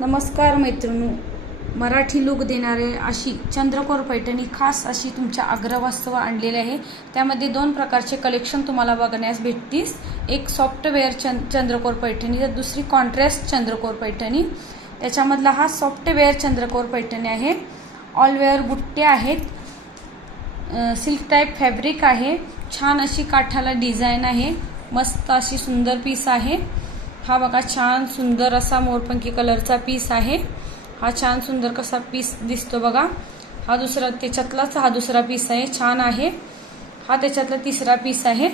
नमस्कार मैत्रिणी, मराठी लुक देणारे अशी चंद्रकोर पैठणी खास अशी तुमच्या अग्रवास्तव आणलेले आहे। त्यामध्ये दोन प्रकारचे कलेक्शन तुम्हाला बघण्यास भेटतील। एक सॉफ्टवेअर चंद्रकोर पैठणी तर दुसरी कॉन्ट्रास्ट चंद्रकोर पैठणी। त्याच्यामधला हा सॉफ्टवेअर चंद्रकोर पैठणी आहे। ऑल वेअर बुट्टे आहेत, सिल्क टाइप फॅब्रिक आहे, छान अशी काठाला डिझाइन आहे, मस्त अशी सुंदर पीस आहे। हा बघा छान सुंदर असा मोरपंखी कलरचा पीस आहे। हा छान सुंदर कसा पीस दिसतो बघा। हा दुसरा त्याच्यातलाच हा दुसरा पीस आहे, छान आहे। हा त्याच्यातला तिसरा पीस आहे।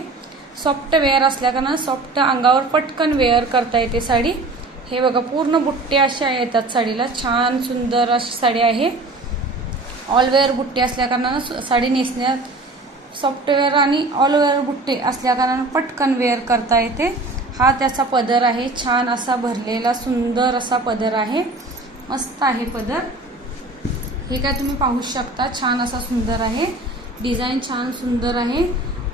सॉफ्ट वेअर असल्याकारणाने सॉफ्ट अंगावर पटकन वेअर करता येते साडी। हे बघा पूर्ण बुट्टे असे येतात साडीला, छान सुंदर अशी साडी आहे। ऑल वेअर बुट्टे असल्याकारणाने साडी नेसण्यात सॉफ्टवेअर आणि ऑल वेअर बुट्टे असल्याकारणाने पटकन वेअर करता येते। हा त्याचा पदर आहे, छान असा भरलेला सुंदर असा पदर आहे, मस्त आहे पदर। हे काय तुम्ही पाहू शकता, छान असा सुंदर आहे, डिझाइन छान सुंदर आहे।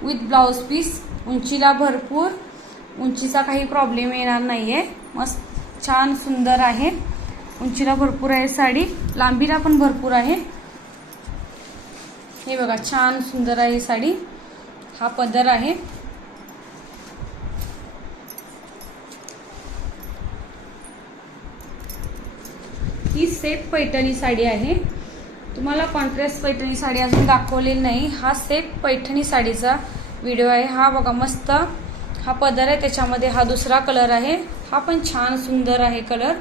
विथ ब्लाउज पीस, उंचीला भरपूर, उंचीचा काही प्रॉब्लेम येणार नाहीये। मस्त छान सुंदर आहे, उंचीला भरपूर आहे साडी, लांबीला पण भरपूर आहे। हे बघा छान सुंदर आहे साडी। हा पदर आहे। ही सेट पैठणी साडी आहे। तुम्हाला कॉन्ट्रास्ट पैठणी साडी अजून दाखवलेली नाही। हा सेट पैठणी साडीचा व्हिडिओ आहे। हा बघा मस्त हा पदर आहे, त्याच्यामध्ये हा दुसरा कलर आहे। हा पण छान सुंदर आहे कलर,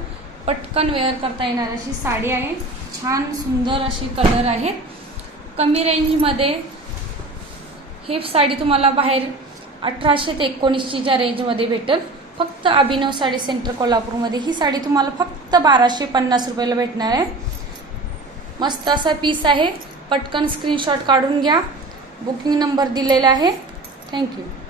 पटकन वेअर करता येणार अशी साडी आहे। छान सुंदर अशी कलर आहे। कमी रेंजमध्ये ही साडी तुम्हाला बाहेर 1800 ते 1900च्या रेंजमध्ये भेटेल। फक्त अभिनव साडी सेंटर कोल्हापूरमध्ये ही साडी तुम्हाला फक्त 1250 रुपयाला भेटणार आहे। मस्त असा पीस आहे, पटकन स्क्रीनशॉट काढून घ्या। बुकिंग नंबर दिलेला आहे। थँक्यू।